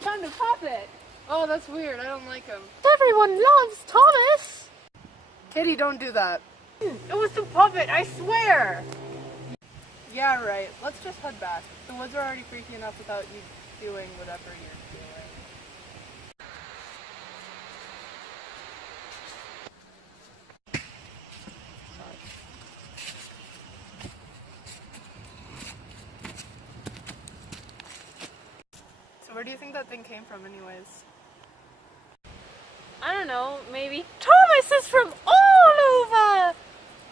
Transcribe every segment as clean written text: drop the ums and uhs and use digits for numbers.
found a puppet. Oh, that's weird. I don't like him. Everyone loves Thomas. Kitty, don't do that. It was the puppet, I swear. Yeah, right. Let's just head back. The woods are already freaky enough without you doing whatever you're doing. So where do you think that thing came from anyways? I don't know, maybe. Thomas is from all over!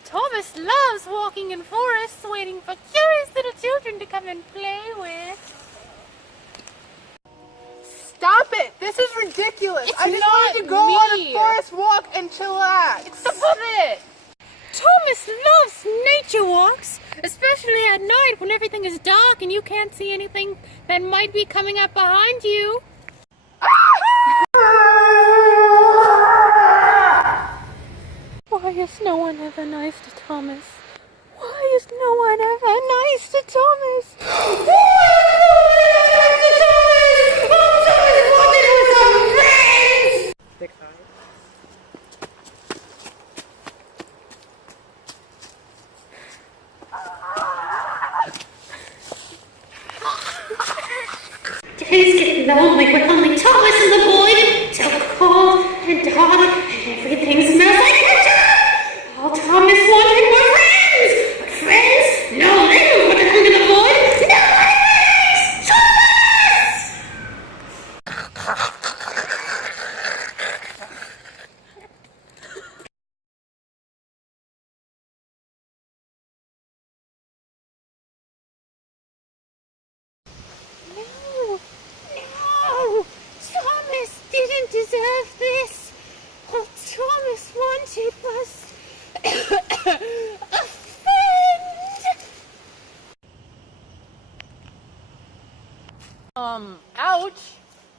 Thomas loves walking in forests waiting for curious little children to come and play with. Stop it! This is ridiculous! It's I just not wanted to go on me. a forest walk and chillax! It's the puppet! Thomas loves nature walks, especially at night when everything is dark and you can't see anything that might be coming up behind you. Why is no one ever nice to Thomas? Why is no one ever nice to Thomas? Stick eye. Days get lonely with only Thomas in the void, so cold and dark, and everything smells like ketchup. All Thomas wanted were friends, but friends? No, they don't want to come to the void. Nobody likes Thomas! No! Thomas didn't deserve this! All Thomas wanted was a friend! Ouch!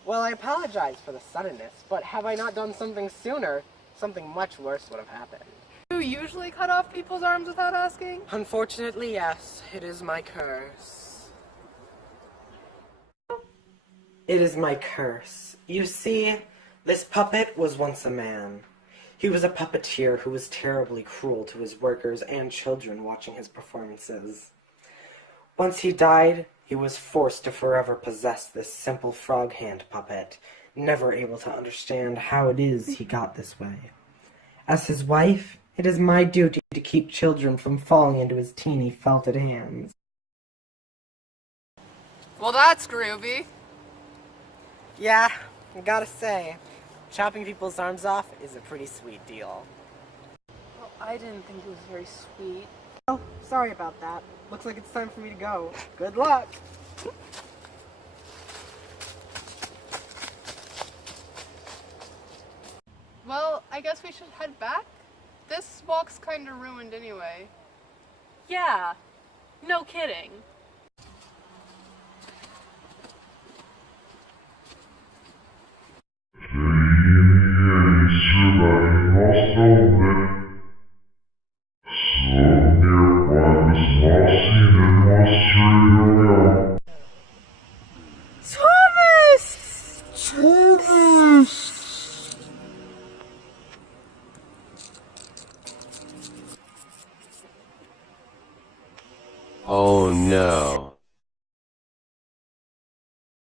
Well, I apologize for the suddenness, but have I not done something sooner, something much worse would have happened. Do you usually cut off people's arms without asking? Unfortunately, yes. It is my curse. It is my curse. You see, this puppet was once a man. He was a puppeteer who was terribly cruel to his workers and children watching his performances. Once he died, he was forced to forever possess this simple frog hand puppet, never able to understand how it is he got this way. As his wife, it is my duty to keep children from falling into his teeny felted hands. Well, that's groovy. Yeah, I gotta say, chopping people's arms off is a pretty sweet deal. Well, I didn't think it was very sweet. Oh, sorry about that. Looks like it's time for me to go. Good luck! Well, I guess we should head back? This walk's kinda ruined anyway. Yeah, no kidding. Oh no.